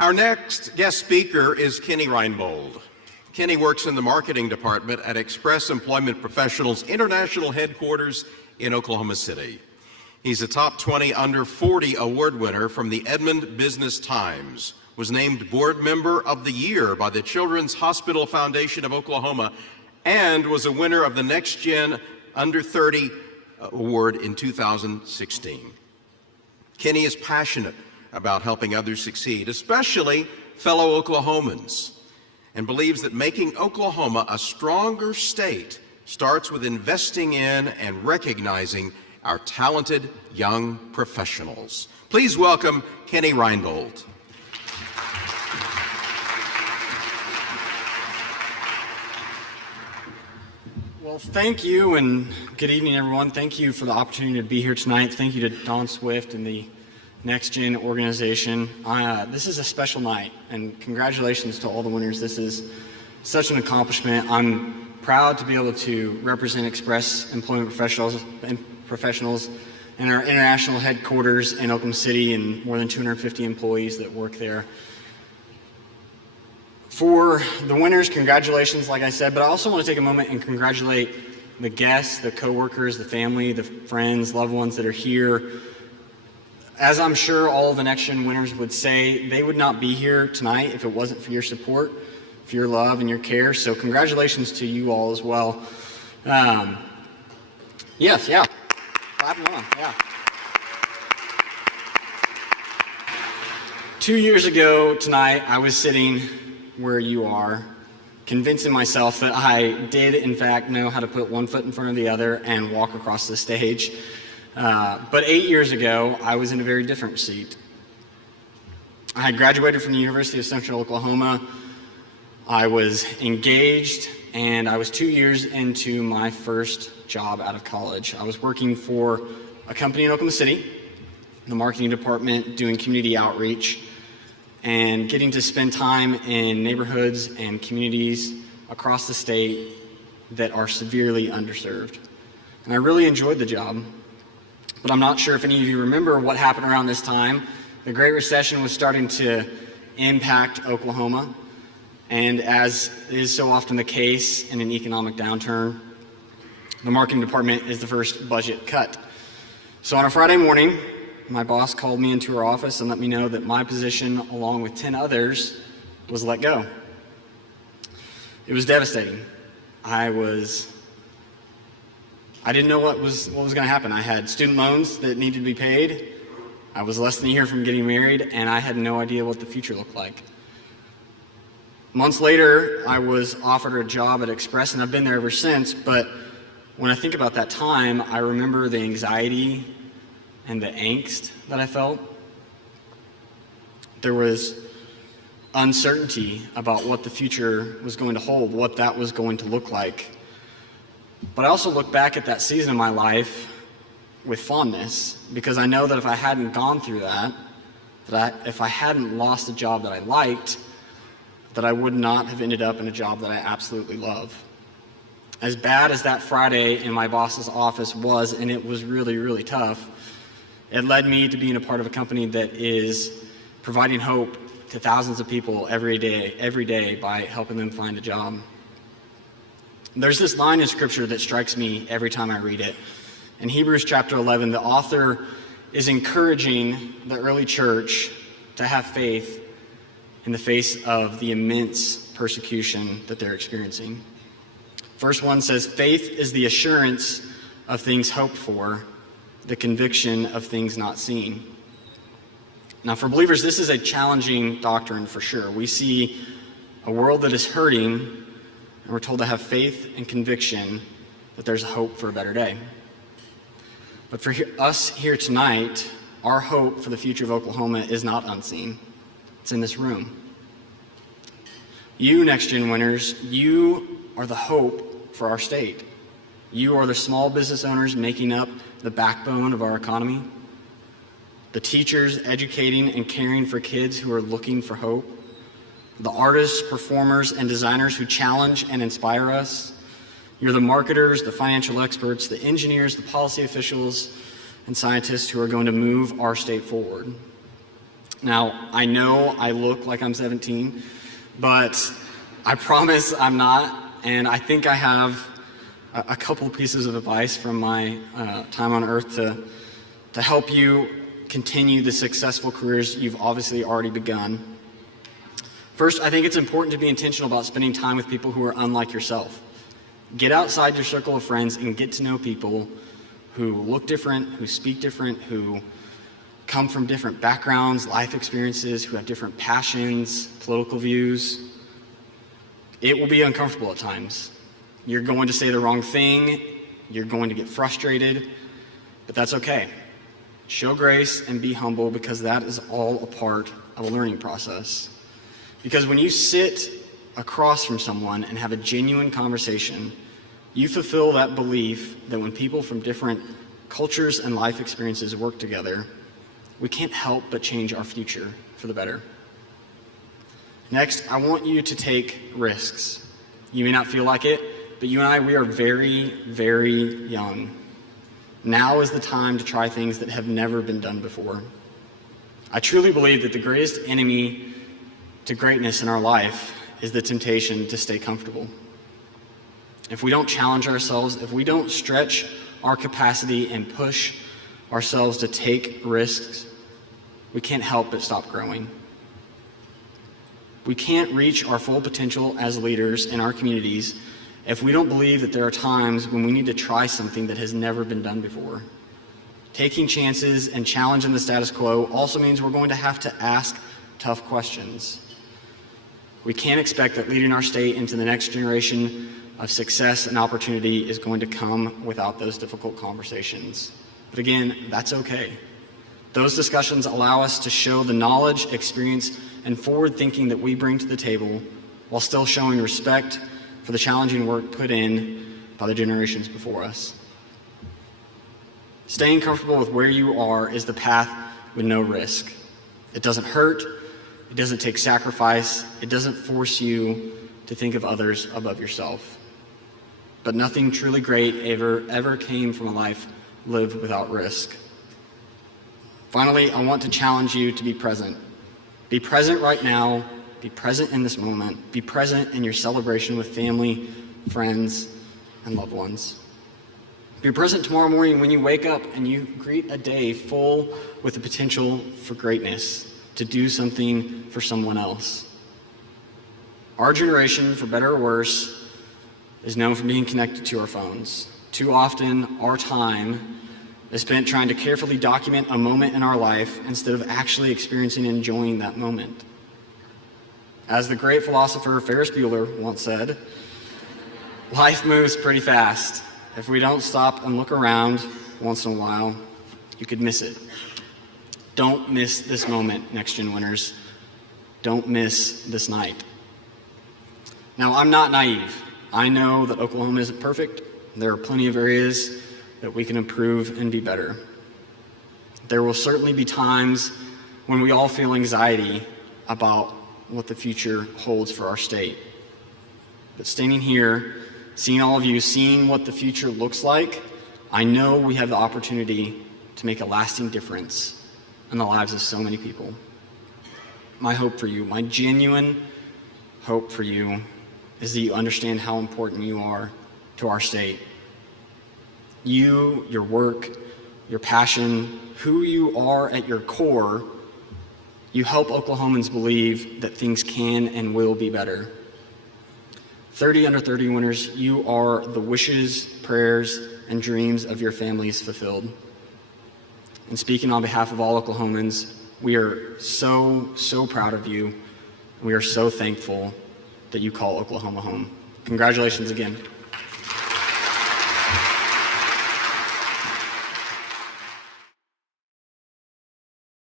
Our next guest speaker is Kenny Reinbold. Kenny works in the marketing department at Express Employment Professionals International Headquarters in Oklahoma City. He's a top 20 under 40 award winner from the Edmond Business Times, was named board member of the year by the Children's Hospital Foundation of Oklahoma, and was a winner of the NextGen Under 30 Award in 2016. Kenny is passionate about helping others succeed, especially fellow Oklahomans, and believes that making Oklahoma a stronger state starts with investing in and recognizing our talented young professionals. Please welcome Kenny Reinbold. Well, thank you, and good evening, everyone. Thank you for the opportunity to be here tonight. Thank you to Don Swift and the NextGen organization. This is a special night, and congratulations to all the winners. This is such an accomplishment. I'm proud to be able to represent Express Employment Professionals and our international headquarters in Oklahoma City and more than 250 employees that work there. For the winners, congratulations, like I said, but I also want to take a moment and congratulate the guests, the coworkers, the family, the friends, loved ones that are here. As I'm sure all of the NextGen winners would say, they would not be here tonight if it wasn't for your support, for your love and your care. So congratulations to you all as well. Yes, yeah. Clap along, yeah. 2 years ago tonight, I was sitting where you are, convincing myself that I did, in fact, know how to put one foot in front of the other and walk across the stage. But 8 years ago, I was in a very different seat. I had graduated from the University of Central Oklahoma. I was engaged, and I was 2 years into my first job out of college. I was working for a company in Oklahoma City, the marketing department, doing community outreach, and getting to spend time in neighborhoods and communities across the state that are severely underserved. And I really enjoyed the job. But I'm not sure if any of you remember what happened around this time. The Great Recession was starting to impact Oklahoma, and as is so often the case in an economic downturn, the marketing department is the first budget cut. So on a Friday morning, my boss called me into her office and let me know that my position, along with 10 others, was let go. It was devastating. I didn't know what was going to happen. I had student loans that needed to be paid. I was less than a year from getting married, and I had no idea what the future looked like. Months later, I was offered a job at Express, and I've been there ever since, but when I think about that time, I remember the anxiety and the angst that I felt. There was uncertainty about what the future was going to hold, what that was going to look like. But I also look back at that season of my life with fondness, because I know that if I hadn't gone through that, if I hadn't lost a job that I liked, that I would not have ended up in a job that I absolutely love. As bad as that Friday in my boss's office was, and it was really, really tough, it led me to being a part of a company that is providing hope to thousands of people every day by helping them find a job. There's this line in Scripture that strikes me every time I read it. In Hebrews chapter 11, the author is encouraging the early church to have faith in the face of the immense persecution that they're experiencing. Verse 1 says, "Faith is the assurance of things hoped for, the conviction of things not seen." Now, for believers, this is a challenging doctrine for sure. We see a world that is hurting, and we're told to have faith and conviction that there's a hope for a better day. But for us here tonight, our hope for the future of Oklahoma is not unseen. It's in this room. You, NextGen winners, you are the hope for our state. You are the small business owners making up the backbone of our economy, the teachers educating and caring for kids who are looking for hope, the artists, performers, and designers who challenge and inspire us. You're the marketers, the financial experts, the engineers, the policy officials, and scientists who are going to move our state forward. Now, I know I look like I'm 17, but I promise I'm not, and I think I have a couple pieces of advice from my time on Earth to help you continue the successful careers you've obviously already begun. First, I think it's important to be intentional about spending time with people who are unlike yourself. Get outside your circle of friends and get to know people who look different, who speak different, who come from different backgrounds, life experiences, who have different passions, political views. It will be uncomfortable at times. You're going to say the wrong thing, you're going to get frustrated, but that's okay. Show grace and be humble, because that is all a part of a learning process. Because when you sit across from someone and have a genuine conversation, you fulfill that belief that when people from different cultures and life experiences work together, we can't help but change our future for the better. Next, I want you to take risks. You may not feel like it, but you and I, we are very, very young. Now is the time to try things that have never been done before. I truly believe that the greatest enemy to greatness in our life is the temptation to stay comfortable. If we don't challenge ourselves, if we don't stretch our capacity and push ourselves to take risks, we can't help but stop growing. We can't reach our full potential as leaders in our communities if we don't believe that there are times when we need to try something that has never been done before. Taking chances and challenging the status quo also means we're going to have to ask tough questions. We can't expect that leading our state into the next generation of success and opportunity is going to come without those difficult conversations. But again, that's okay. Those discussions allow us to show the knowledge, experience, and forward thinking that we bring to the table while still showing respect for the challenging work put in by the generations before us. Staying comfortable with where you are is the path with no risk. It doesn't hurt, it doesn't take sacrifice, it doesn't force you to think of others above yourself. But nothing truly great ever came from a life lived without risk. Finally, I want to challenge you to be present. Be present right now. Be present in this moment. Be present in your celebration with family, friends, and loved ones. Be present tomorrow morning when you wake up and you greet a day full with the potential for greatness, to do something for someone else. Our generation, for better or worse, is known for being connected to our phones. Too often, our time is spent trying to carefully document a moment in our life instead of actually experiencing and enjoying that moment. As the great philosopher Ferris Bueller once said, life moves pretty fast. If we don't stop and look around once in a while, you could miss it. Don't miss this moment, NextGen winners. Don't miss this night. Now, I'm not naive. I know that Oklahoma isn't perfect. There are plenty of areas that we can improve and be better. There will certainly be times when we all feel anxiety about what the future holds for our state. But standing here, seeing all of you, seeing what the future looks like, I know we have the opportunity to make a lasting difference in the lives of so many people. My hope for you, my genuine hope for you, is that you understand how important you are to our state. You, your work, your passion, who you are at your core, you help Oklahomans believe that things can and will be better. 30 under 30 winners, you are the wishes, prayers, and dreams of your families fulfilled. And speaking on behalf of all Oklahomans, we are so proud of you. We are so thankful that you call Oklahoma home. Congratulations again.